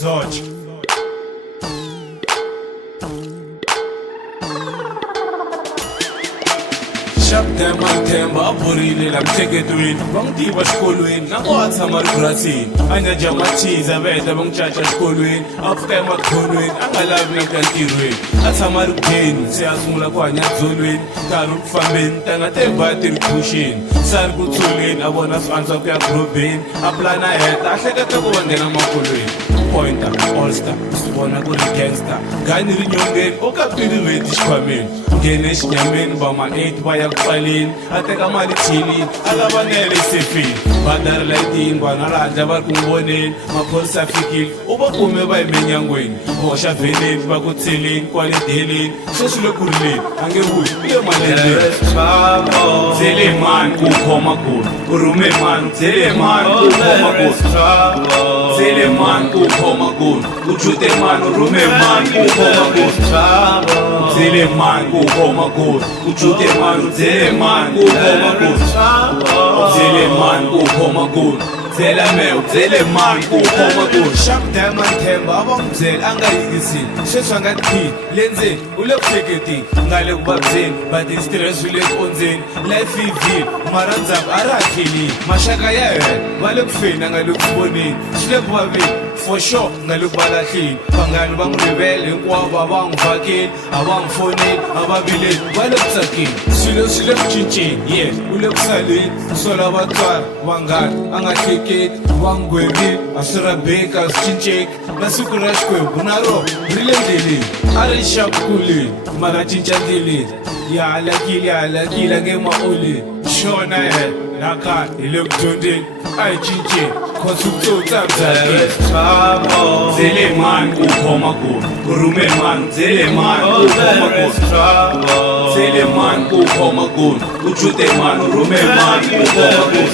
Zoch. Shapdema themba aburile la mtheketweni bangidiba xikolweni na watshama riburatini anyaja mathiza veta bangicaca xikolweni afuka emakhonweni a nga lavi na kuya ntirhweni a tshama ribukheni se a sungula ku hanya dzolweni nkarhi ri ku fambeni tanga temba ti ri phuxeni sa ri ku tsoleni a vona swi antswa ku ya dorobeni a pulana heta a hleketa ku va nghena makolweni pointer allstar swi vona ku ri gangster gani ri nyongeni o kapini reti xikhwameni nghene xinyameni va ma-8 va ya ku pfaleni a teka mali thelini a lava nele sefeni va darilayitini vanhu a handla va ri ku n'wi voneni maphorisa a fikile u va kume va yime nyangweni hoxa vheneni va ku tseleni kwale deleni sweswi le ku rileni a nge vuyi u le malendleni dzele mani ku khoma kuni u rhume mani dzele mani ku khoma kuni dzele mani ku khoma kuni u jute mani u rhume mani ku khoma kuni dzele mani ku khoma kuni u jute mani dzele mani ku khoma kuni dzele mani ku khoma kuni dzela meu dzele mani ku khoma kuni Shapdema themba a va n'wi byela a nga yingisini sweswi a nga tiphini le ndzeni u le ku hleketeni nga le ku vabyeni but stress swi le ku ondzeni life yi vhile mara ndzhaku a ri hakhelini maxaka ya hena va le ku feni a nga le ku voneni swi le ku vaveni for sure nga le ku va lahleni vanghani va n'wi rivele hinkwavo a va n'wi vhakeli a va n'wi foneli a va vileli va le ku tsakeni swilo swi le ku cinceni ye u le ku saleni sola vatswari vanghani a nga hleketi va n'wi gwembile a swi rabeki a swi cinceki na siku ra xikwembu na rona ri le ndleleni a ri xakuleni mara cinca ndleleni ya halakile a nge maoleni xona yena la kaya hi le ku dyondzeni a hi cinceni cause vutomi bya byakeni dzele mani ku khoma kuni u rhume mani dzele mani ku khoma kuni dzele mani ku khoma kuni u jute mani u rhume mani ku khoma kuni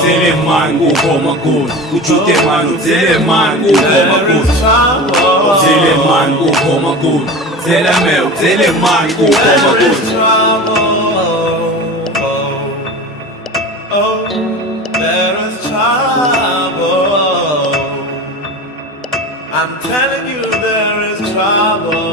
dzele mani ku khoma kuni u jute mani dzele mani ku khoma kuni dzele mani ku khoma kuni dzela meu dzele mani ku khoma kuni Oh, there is trouble. I'm telling you, there is trouble.